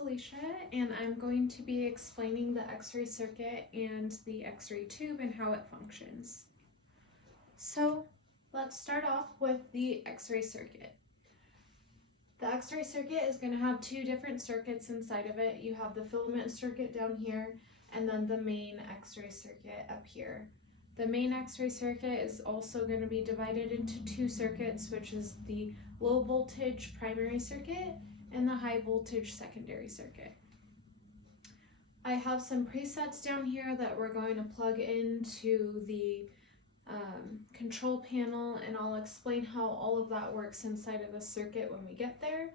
Alicia, and I'm going to be explaining the X-ray circuit and the X-ray tube and how it functions. So let's start off with the X-ray circuit. The X-ray circuit is going to have two different circuits inside of it. You have the filament circuit down here and then the main X-ray circuit up here. The main X-ray circuit is also going to be divided into two circuits, which is the low voltage primary circuit and the high voltage secondary circuit. I have some presets down here that we're going to plug into the control panel, and I'll explain how all of that works inside of the circuit when we get there.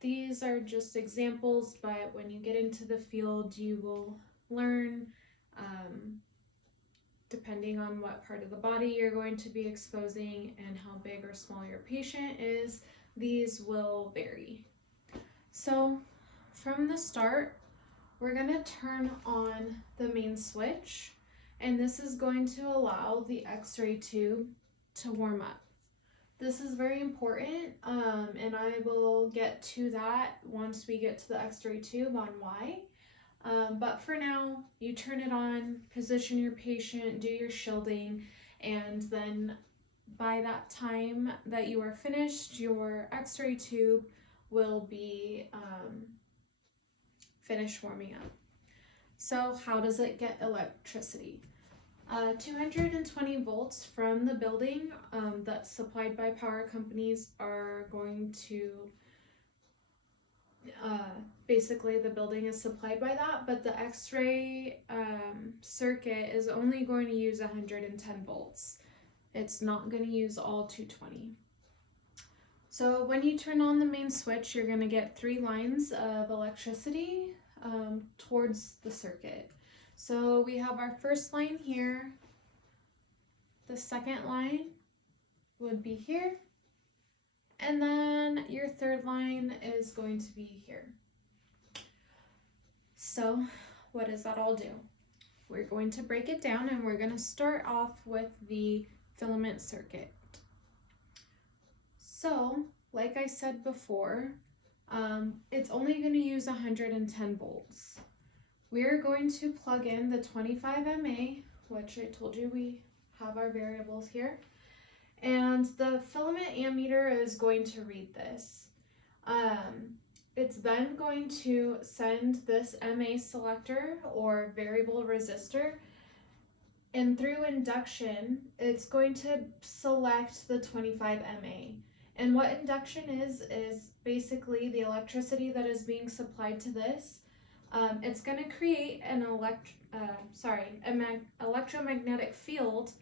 These are just examples, but when you get into the field you will learn depending on what part of the body you're going to be exposing and how big or small your patient is, these will vary. So from the start, we're going to turn on the main switch, and this is going to allow the X-ray tube to warm up. This is very important, and I will get to that once we get to the X-ray tube on why. But for now, you turn it on, position your patient, do your shielding, and then by that time that you are finished, your X-ray tube will be finished warming up. So how does it get electricity? 220 volts from the building that's supplied by power companies are going to basically the building is supplied by that, but the X-ray circuit is only going to use 110 volts. It's not going to use all 220. So when you turn on the main switch, you're going to get 3 lines of electricity towards the circuit. So we have our first line here, the second line would be here, and then your third line is going to be here. So what does that all do? We're going to break it down, and we're going to start off with the filament circuit. So like I said before, it's only going to use 110 volts. We're going to plug in the 25 mA, which I told you we have our variables here, and the filament ammeter is going to read this. It's then going to send this MA selector or variable resistor, and through induction it's going to select the 25 mA. And what induction is basically the electricity that is being supplied to this. It's going to create an electromagnetic field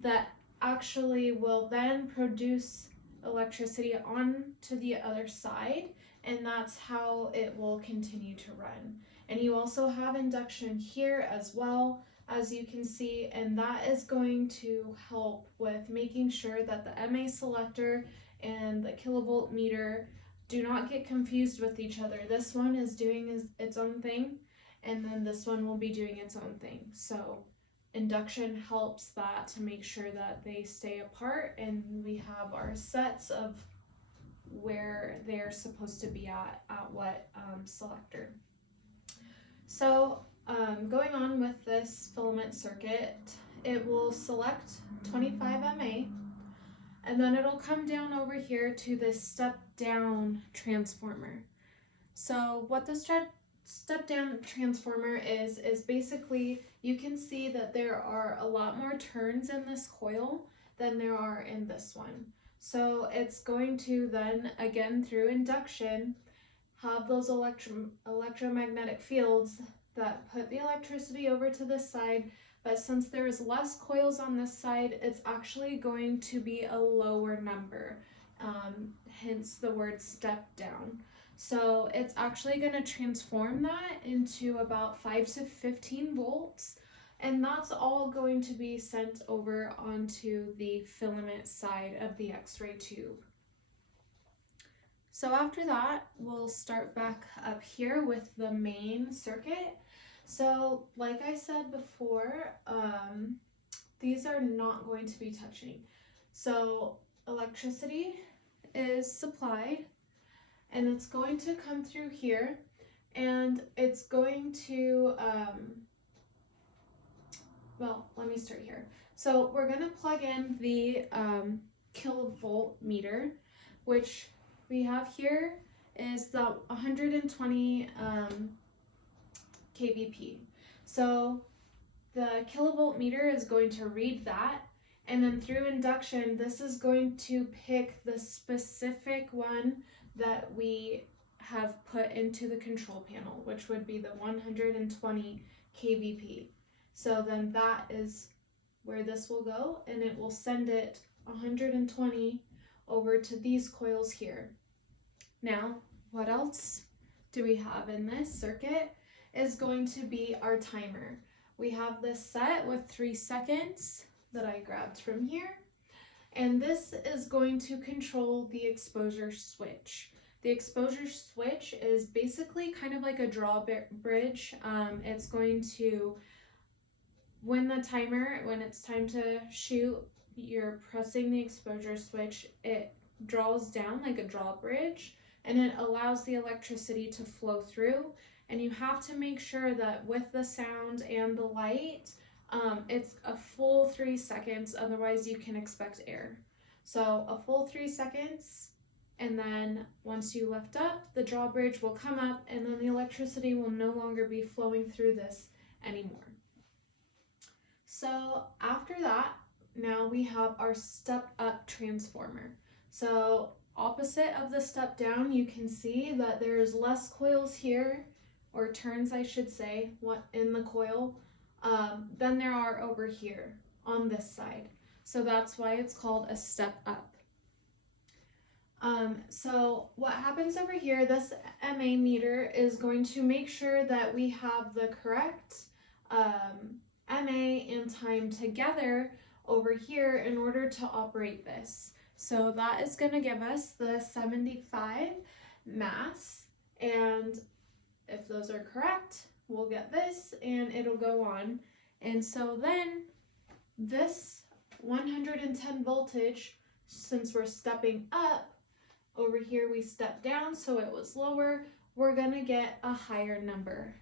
that actually will then produce electricity on to the other side, and that's how it will continue to run. And you also have induction here as well, as you can see, and that is going to help with making sure that the MA selector and the kilovolt meter do not get confused with each other. This one is doing its own thing, and then this one will be doing its own thing. So induction helps that to make sure that they stay apart, and we have our sets of where they're supposed to be at what selector. So going on with this filament circuit, it will select 25 mA, and then it'll come down over here to this step down transformer. So what this step down transformer is basically, you can see that there are a lot more turns in this coil than there are in this one. So it's going to then, again through induction, have those electromagnetic fields that put the electricity over to this side, but since there is less coils on this side, it's actually going to be a lower number, hence the word step down. So it's actually going to transform that into about 5 to 15 volts, and that's all going to be sent over onto the filament side of the X-ray tube. So after that, we'll start back up here with the main circuit. So like I said before, these are not going to be touching. So electricity is supplied, and it's going to come through here. and it's going to, well, let me start here. So we're going to plug in the kilovolt meter, which we have here is the 120 kVp. So the kilovolt meter is going to read that, and then through induction, this is going to pick the specific one that we have put into the control panel, which would be the 120 kVp. So then that is where this will go, and it will send it 120 over to these coils here. Now, what else do we have in this circuit is going to be our timer. We have this set with 3 seconds that I grabbed from here, and this is going to control the exposure switch. The exposure switch is basically kind of like a drawbridge. It's going to, when it's time to shoot, you're pressing the exposure switch, it draws down like a drawbridge, and it allows the electricity to flow through. And you have to make sure that with the sound and the light, it's a full 3 seconds, otherwise you can expect error. So a full 3 seconds, and then once you lift up, the drawbridge will come up, and then the electricity will no longer be flowing through this anymore. So after that, now we have our step up transformer. So opposite of the step down, you can see that there's less coils here, or turns I should say, in the coil, than there are over here on this side. So that's why it's called a step up. So what happens over here, this MA meter is going to make sure that we have the correct MA and time together over here in order to operate this. So that is going to give us the 75 mass, and if those are correct, we'll get this and it'll go on. And so then this 110 voltage, since we're stepping up, over here we step down, so it was lower, we're gonna get a higher number.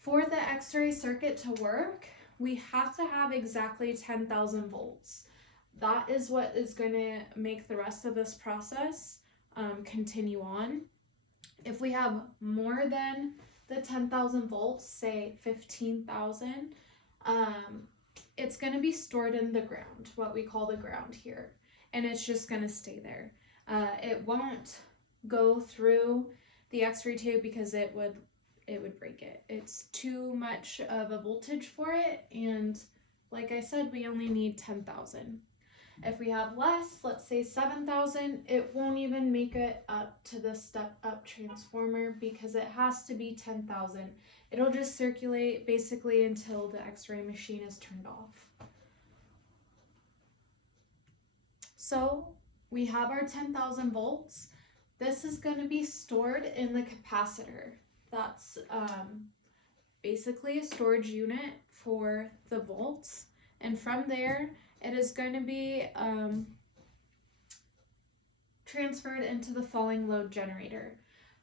For the X-ray circuit to work, we have to have exactly 10,000 volts. That is what is gonna make the rest of this process continue on. If we have more than the 10,000 volts, say 15,000, it's going to be stored in the ground, what we call the ground here, and it's just going to stay there. It won't go through the X-ray tube because it would break it. It's too much of a voltage for it, and like I said, we only need 10,000. If we have less, let's say 7,000, it won't even make it up to the step up transformer because it has to be 10,000. It'll just circulate basically until the X-ray machine is turned off. So we have our 10,000 volts. This is going to be stored in the capacitor. That's basically a storage unit for the volts. And from there, it is going to be transferred into the falling load generator.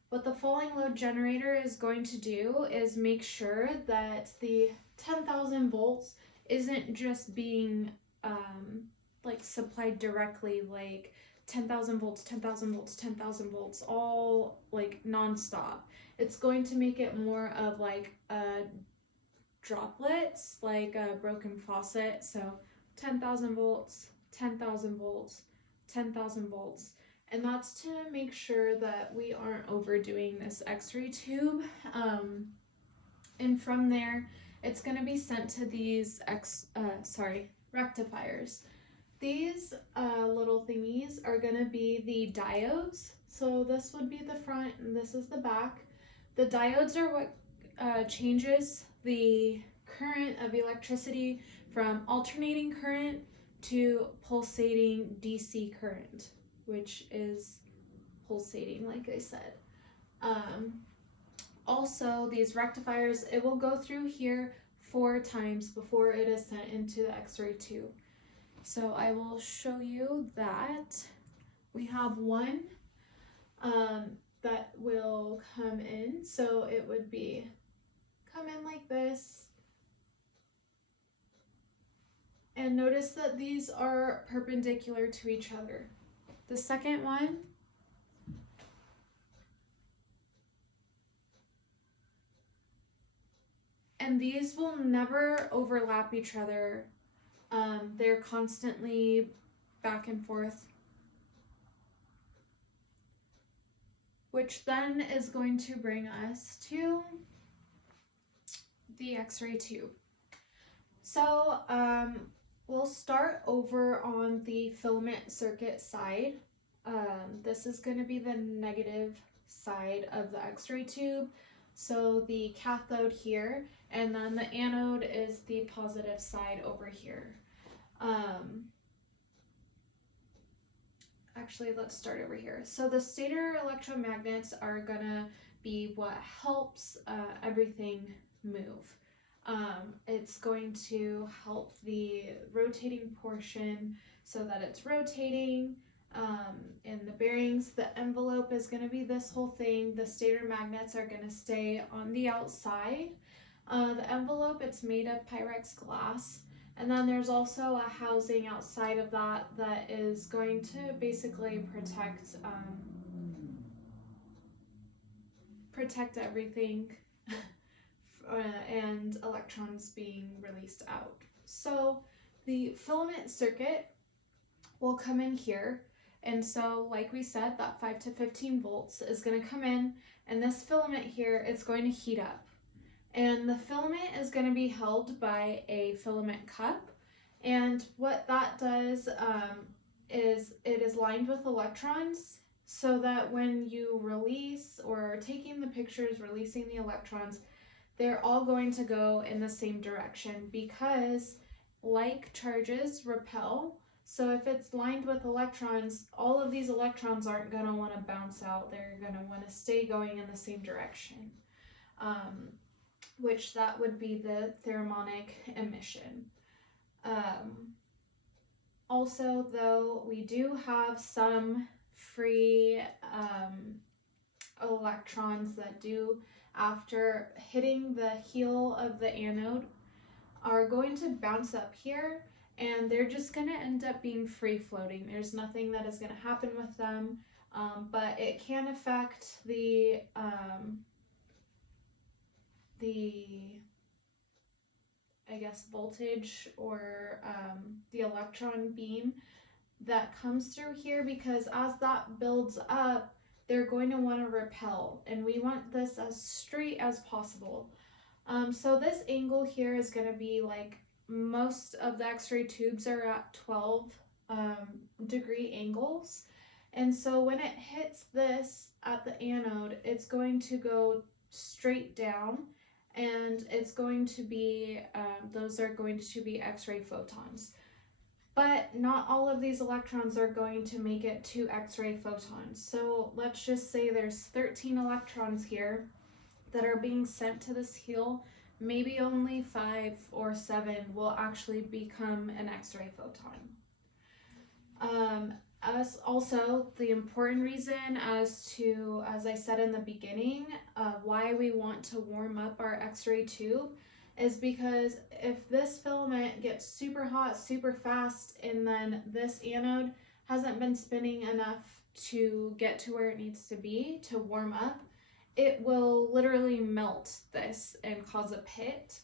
What the falling load generator is going to do is make sure that the 10,000 volts isn't just being like supplied directly, like 10,000 volts, 10,000 volts, 10,000 volts, all like nonstop. It's going to make it more of like droplets, like a broken faucet. So 10,000 volts, 10,000 volts, 10,000 volts. And that's to make sure that we aren't overdoing this X-ray tube. And from there, it's going to be sent to these rectifiers. These little thingies are going to be the diodes. So this would be the front and this is the back. The diodes are what changes the current of electricity from alternating current to pulsating DC current, which is pulsating, like I said. Also, these rectifiers, it will go through here 4 times before it is sent into the X-ray tube. So I will show you that. We have one. that will come in. So it would be come in like this. And notice that these are perpendicular to each other. The second one, and these will never overlap each other. They're constantly back and forth, which then is going to bring us to the X-ray tube. So we'll start over on the filament circuit side. This is going to be the negative side of the X-ray tube. So the cathode here, and then the anode is the positive side over here. Actually, let's start over here. So the stator electromagnets are gonna be what helps everything move. It's going to help the rotating portion so that it's rotating. In the bearings, the envelope is going to be this whole thing. The stator magnets are going to stay on the outside. The envelope, it's made of Pyrex glass. And then there's also a housing outside of that that is going to basically protect everything and electrons being released out. So the filament circuit will come in here. And so, like we said, that 5 to 15 volts is going to come in, and this filament here is going to heat up. And the filament is going to be held by a filament cup. And what that does is it is lined with electrons so that when you release or are taking the pictures, releasing the electrons, they're all going to go in the same direction because like charges repel. So if it's lined with electrons, all of these electrons aren't going to want to bounce out. They're going to want to stay going in the same direction, which that would be the thermonic emission. Also, though, we do have some free electrons that do, after hitting the heel of the anode, are going to bounce up here, and they're just going to end up being free floating. There's nothing that is going to happen with them, but it can affect the I guess voltage or the electron beam that comes through here, because as that builds up, they're going to want to repel, and we want this as straight as possible. So this angle here is going to be like most of the X-ray tubes are at 12 degree angles. And so when it hits this at the anode, it's going to go straight down, and it's going to be, those are going to be X-ray photons. But not all of these electrons are going to make it to X-ray photons. So let's just say there's 13 electrons here that are being sent to this heel. Maybe only 5 or 7 will actually become an X-ray photon. As also, the important reason as to, as I said in the beginning, why we want to warm up our X-ray tube is because if this filament gets super hot super fast and then this anode hasn't been spinning enough to get to where it needs to be to warm up, it will literally melt this and cause a pit,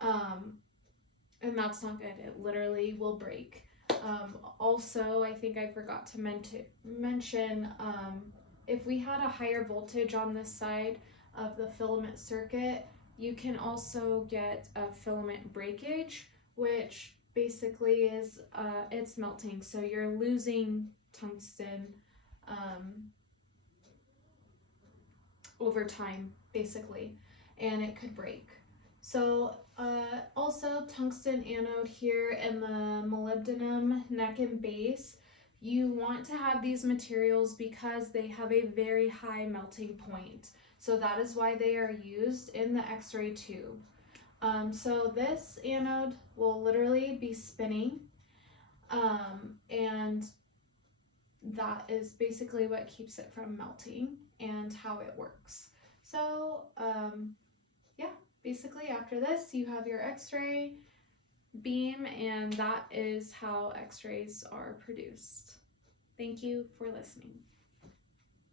and that's not good. It literally will break. Also, I think I forgot to mention, if we had a higher voltage on this side of the filament circuit, you can also get a filament breakage, which basically is it's melting. So you're losing tungsten over time, basically, and it could break. So also tungsten anode here and the molybdenum neck and base, you want to have these materials because they have a very high melting point. So that is why they are used in the X-ray tube. So this anode will literally be spinning, and that is basically what keeps it from melting and how it works. So yeah, basically after this you have your x-ray beam, and that is how x-rays are produced. Thank you for listening.